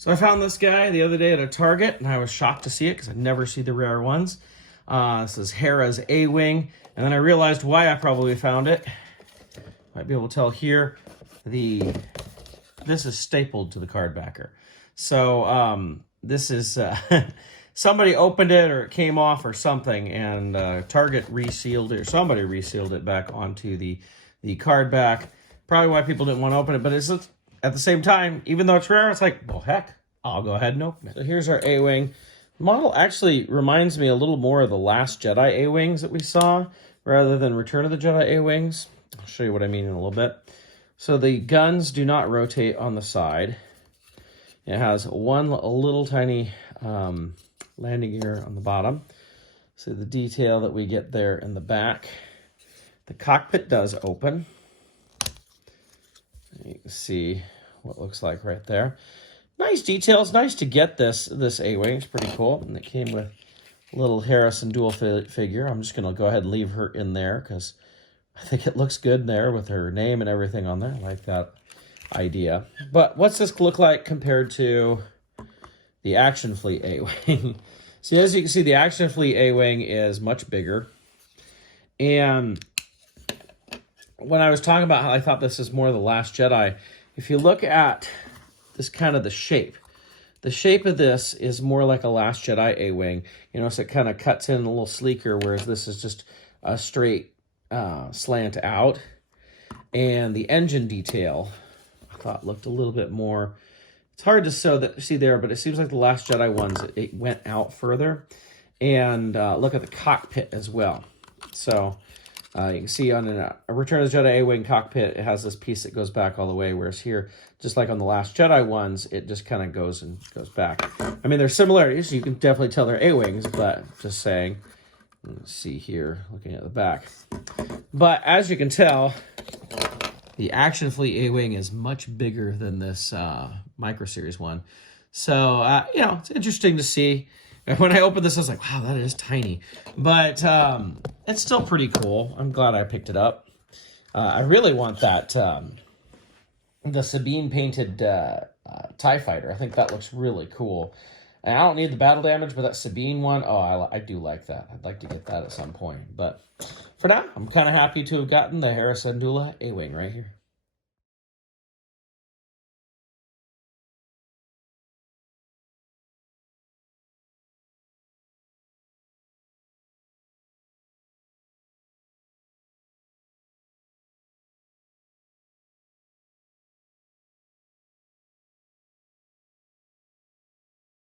So I found this guy the other day at a Target, and I was shocked to see it because I never see the rare ones. This is Hera's A-Wing, and then I realized why I probably found it. Might be able to tell here, this is stapled to the card backer. So this is, somebody opened it or it came off or something, and Target resealed it, or somebody resealed it back onto the card back. Probably why people didn't want to open it, but it's at the same time, even though it's rare, it's like, well, heck, I'll go ahead and open it. So here's our A-Wing. The model actually reminds me a little more of the Last Jedi A-Wings that we saw, rather than Return of the Jedi A-Wings. I'll show you what I mean in a little bit. So the guns do not rotate on the side. It has a little tiny landing gear on the bottom. So the detail that we get there in the back. The cockpit does open. You can see what it looks like right there. Nice details. Nice to get this A-Wing. It's pretty cool. And it came with a little Hera Syndulla figure. I'm just going to go ahead and leave her in there because I think it looks good there with her name and everything on there. I like that idea. But what's this look like compared to the Action Fleet A-Wing? See, as you can see, the Action Fleet A-Wing is much bigger. And when I was talking about how I thought this is more the Last Jedi, if you look at this kind of the shape of this is more like a Last Jedi A-Wing. You know, so it kind of cuts in a little sleeker, whereas this is just a straight slant out. And the engine detail, I thought looked a little bit more. It's hard to see there, but it seems like the Last Jedi ones, it went out further. And look at the cockpit as well. So you can see on a Return of the Jedi A-Wing cockpit, it has this piece that goes back all the way, whereas here, just like on the Last Jedi ones, it just kind of goes back. I mean, there's similarities. You can definitely tell they're A-Wings, but just saying. Let's see here, looking at the back. But as you can tell, the Action Fleet A-Wing is much bigger than this Micro Series one. So, you know, it's interesting to see. When I opened this, I was like, wow, that is tiny. But it's still pretty cool. I'm glad I picked it up. I really want that, the Sabine painted TIE Fighter. I think that looks really cool. And I don't need the battle damage, but that Sabine one, oh, I do like that. I'd like to get that at some point. But for now, I'm kind of happy to have gotten the Hera Syndulla A-Wing right here.